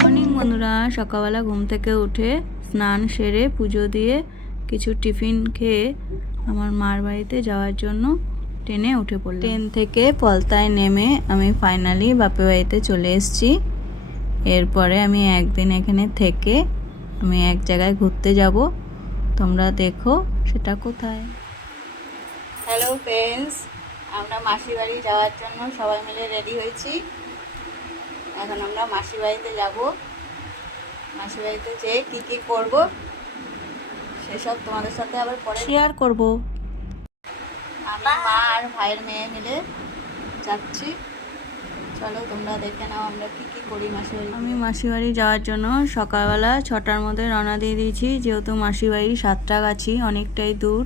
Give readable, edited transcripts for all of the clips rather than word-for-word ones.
Morning বন্ধুরা, সকালবেলা ঘুম থেকে উঠে স্নান সেরে পুজো দিয়ে কিছু টিফিন খেয়ে আমার মার বাড়িতে যাওয়ার জন্য ট্রেনে উঠে পড়লাম। ট্রেন থেকে পলতায় নেমে আমি ফাইনালি বাপের বাড়িতে চলে এসেছি। এরপরে আমি একদিন এখানে থেকে আমি এক জায়গায় ঘুরতে যাব, তোমরা দেখো সেটা কোথায়। হ্যালো ফ্রেন্ডস, আমরা মাসির বাড়ি যাওয়ার জন্য সবাই মিলে রেডি হয়েছি। এখন আমরা মাসির বাড়িতে যাব। মাসির বাড়িতে যেয়ে কী কী করবো সেসব তোমাদের সাথে আবার পরে শেয়ার করব। আমি মা আর ভাইয়ের মেয়ে মিলে যাচ্ছি, চলো তোমরা দেখে নাও আমরা কী কী করি মাসির বাড়ি। আমি মাসির বাড়ি যাওয়ার জন্য সকালবেলা 6টার মধ্যে রওনা দিয়ে দিয়েছি, যেহেতু মাসির বাড়ি সাতটাগাছি অনেকটাই দূর,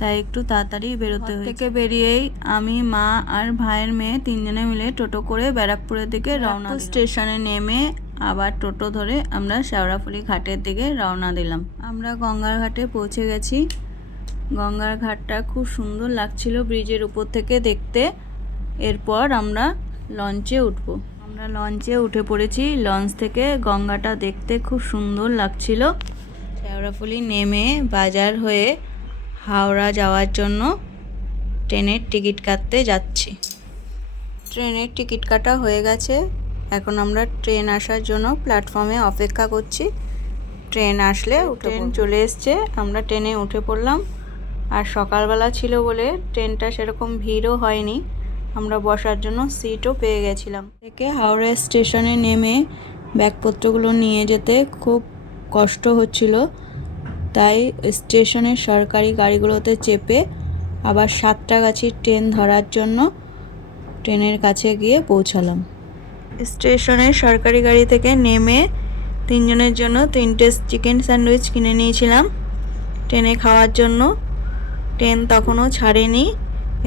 তাই একটু তাড়াতাড়ি বেরোতে হয়েছে। থেকে বেরিয়েই আমি মা আর ভাইয়ের মেয়ে তিনজনে মিলে টোটো করে ব্যারাকপুরের দিকে রওনা। স্টেশনে নেমে আবার টোটো ধরে আমরা শেওড়াফুলি ঘাটের দিকে রওনা দিলাম। আমরা গঙ্গার ঘাটে পৌঁছে গেছি। গঙ্গার ঘাটটা খুব সুন্দর লাগছিল ব্রিজের উপর থেকে দেখতে। এরপর আমরা লঞ্চে উঠব। আমরা লঞ্চে উঠে পড়েছি। লঞ্চ থেকে গঙ্গাটা দেখতে খুব সুন্দর লাগছিল। শেওড়াফুলি নেমে বাজার হয়ে হাওড়া যাওয়ার জন্য ট্রেনের টিকিট কাটতে যাচ্ছি। ট্রেনের টিকিট কাটা হয়ে গেছে। এখন আমরা ট্রেন আসার জন্য প্ল্যাটফর্মে অপেক্ষা করছি। ট্রেন আসলে ট্রেন চলে এসছে, আমরা ট্রেনে উঠে পড়লাম। আর সকালবেলা ছিল বলে ট্রেনটা সেরকম ভিড়ও হয়নি, আমরা বসার জন্য সিটও পেয়ে গেছিলাম। থেকে হাওড়া স্টেশনে নেমে ব্যাগপত্রগুলো নিয়ে যেতে খুব কষ্ট হচ্ছিল, তাই স্টেশনের সরকারি গাড়িগুলোতে চেপে আবার সাতটাগাছি ট্রেন ধরার জন্য ট্রেনের কাছে গিয়ে পৌঁছালাম। স্টেশনের সরকারি গাড়ি থেকে নেমে তিনজনের জন্য 3টে চিকেন স্যান্ডউইচ কিনে নিয়েছিলাম ট্রেনে খাওয়ার জন্য। ট্রেন তখনও ছাড়েনি,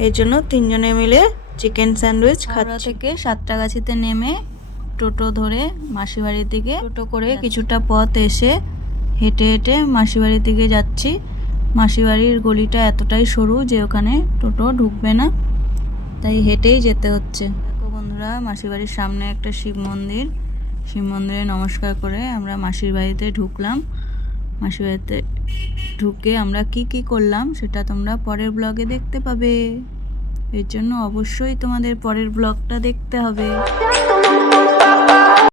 এর জন্য তিনজনে মিলে চিকেন স্যান্ডউইচ খাওয়া থেকে সাতটাগাছিতে নেমে টোটো ধরে মাসিবাড়ির দিকে টোটো করে কিছুটা পথ এসে হেঁটে হেঁটে মাসিবাড়ির দিকে যাচ্ছি। মাসিবাড়ির গলিটা এতটাই সরু যে ওখানে টোটো ঢুকবে না, তাই হেঁটেই যেতে হচ্ছে। দেখো বন্ধুরা, মাসিবাড়ির সামনে একটা শিব মন্দির। শিব মন্দিরে নমস্কার করে আমরা মাসির বাড়িতে ঢুকলাম। মাসির বাড়িতে ঢুকে আমরা কি কি করলাম সেটা তোমরা পরের ব্লগে দেখতে পাবে, এর জন্য অবশ্যই তোমাদের পরের ব্লগটা দেখতে হবে।